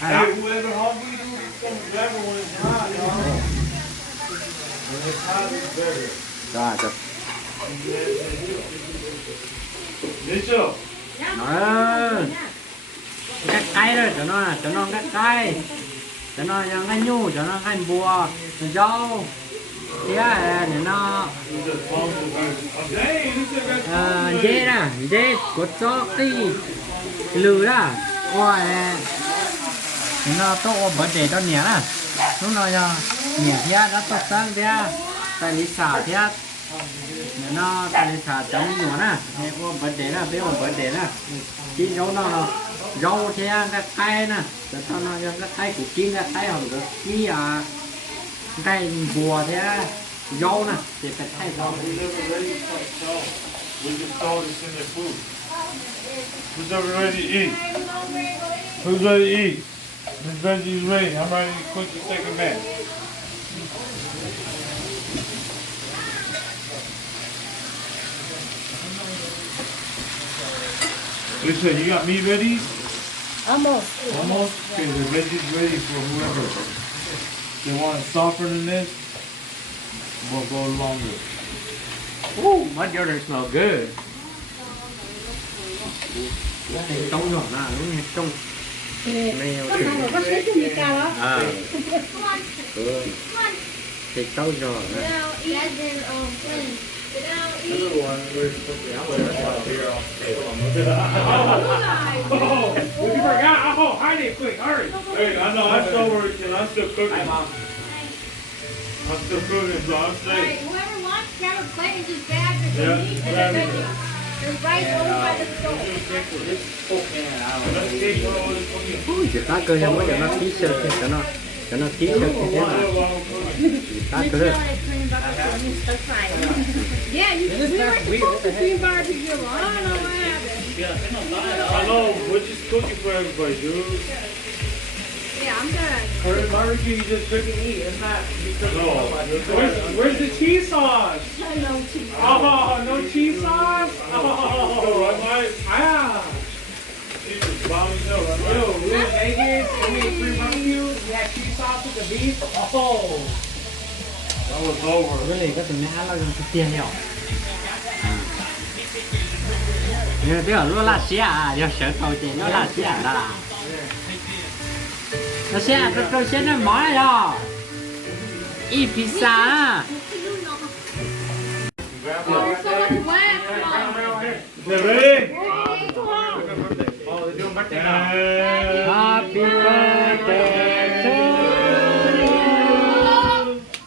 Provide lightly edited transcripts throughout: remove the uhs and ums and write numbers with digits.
Hey, whoever hungry, dude, it's gonna grab it when it's hot, y'all. When it's hot, it's better. Rồi, chụp. Mitchell. Cắt cây rồi, cho nó cắt cây. Cho nó ăn nhu, cho nó ăn bùa, rau. Tía để nó dê nè, dê cột cho cái lừ đó. Ôi, nó tốt bớt để đó nhẹ nè. Lúc nào nhẹ thế đã tốt sáng thế. Tại lý xả thế. Nó tại lý xả chống nhỏ nè. Nghe có bớt để nè, biết không bớt để nè. Chỉ rau thế cái cây nè. Cho nó cái cây của kim cái cây không được. Chỉ cây bùa thế rau nè thì phải thay rau. We can throw this in their food. Who's ever ready to eat? Who's ready to eat? This veggie is ready. I'm ready to cook the second batch. Lisa, you got meat ready? Almost. Almost? Okay, the veggie's ready for whoever. They want it softer than this, we'll go longer. Ooh, my daughter smell good. Trông nhỏ nào đúng không? Trông mèo Con hàng của con sẽ chung gì cao đó. Thịt trâu giò nè. Oh, you forgot? Oh, hide it quick, hurry. Hey, I know, I'm still working, I'm still cooking. I'm still cooking, so I'm safe. Alright, whoever wants, grab a plate and just grab the meat and the veggies. There's rice over by the stove. Ui, chỉ ta cơ nhau mới cho nó tí sơ thì cho nó tí sơ thì thế mà. Ta cơ đấy. Yeah, we were supposed to cream barbecue. I don't know what happened. I know, we're just cooking for everybody, dude. Yeah, I'm done. Korean barbecue, you just cook and eat. It's not because where's the cheese sauce? No cheese. Oh, no cheese sauce? Oh, ah. Jesus, bomb yourself, right? Yo, we in Vegas and we had free barbecue. We had cheese sauce with the beef. Oh, That was over. Cái này có từng ngã là cái tiền nhỏ. Nhưng bây giờ nó là xe à, giờ sợ tàu tiền nó là xe à là. Nó xe, tôi xe nó mỏi rồi đó. Y pizza. So much wax. They ready? oh, they're doing birthday now. Happy birthday to you.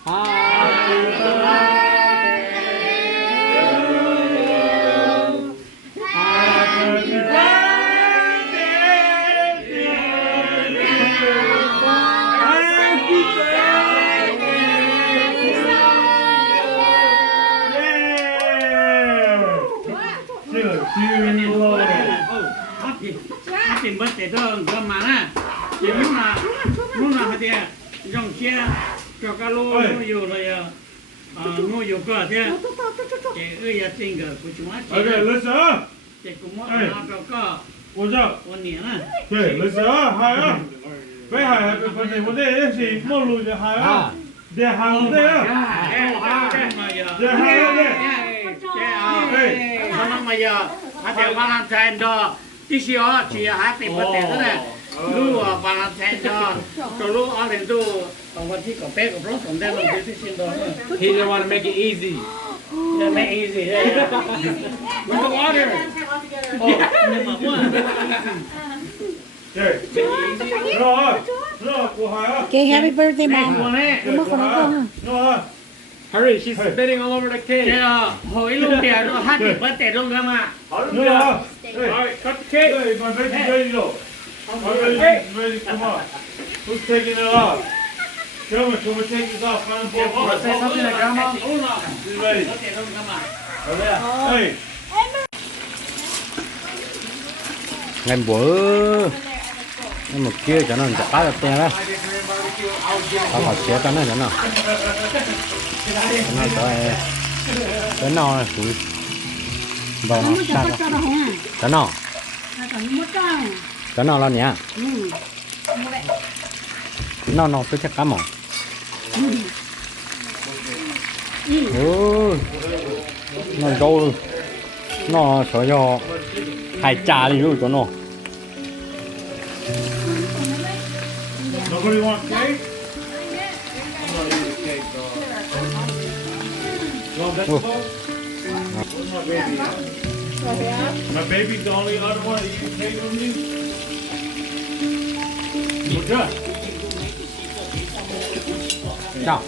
Happy birthday to you. Happy Happy birthday to cơ mà nè. Thì lúc nào thì dòng xe cho cá lô nóอยู่rồi nóอยู่cơ thế. Thì ơi ya tin cơ của chúng ta. Okay, listen. Thì cũng mất nó cho cơ. What's up? Con nhỉ nè. Okay, listen. Hi, very high. Happy birthday. What day is he? More lose the high. They're high on there. They're high on there. Nó mà giờ hãy Valentine đó. Tí xíu chỉ happy birthday thế này. Lu Valentine đó. Cho lu ở đây tu. Cònวันที่กับเป๊กกับรถผมได้ลงไปที่ชินโด He didn't want to make it easy. Yeah, make it easy. With the water. Nhưng mà quá. Okay. No, go high. Okay, happy birthday, Mom. Con ấy. Mất con không? No. Hurry, she's spitting all over the cake. Hồi lúc kia nó happy birthday luôn cơ mà. No. Hey, Alright, cut the cake. hey, my baby's ready though. My baby's ready. Come on. Who's taking it off? Come on, can we take this off? Say something to grandma. She's ready. Hey. Ngày bữa nhưng mà kia cho nó chặt phá được tiền đó. Tao phải xé cho nó cho nó củi vào nó sao cho nó là nhỉ. nó tôi chắc cá mỏ ừ nó rau luôn nó sợ cho hải trà đi luôn cho nó Nobody want cake? You want vegetables? Where's my baby at? My baby's the only other one that you take with me? What's up? chào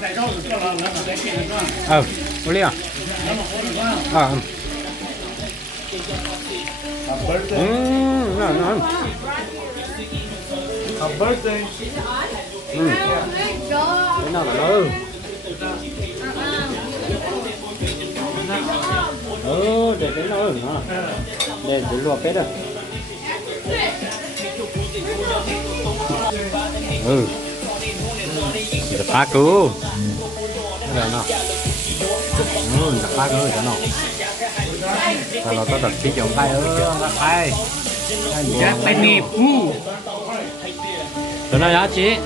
tại đâu cho là cái chuyện đó ô liếc Happy birthday. nó Happy birthday. nó là nó để cái nó để luộc cái đó được phá cứu đây nó được phá cứu cho nó nó có được cái giống tay tay cái tay mì phu cho nó giá trị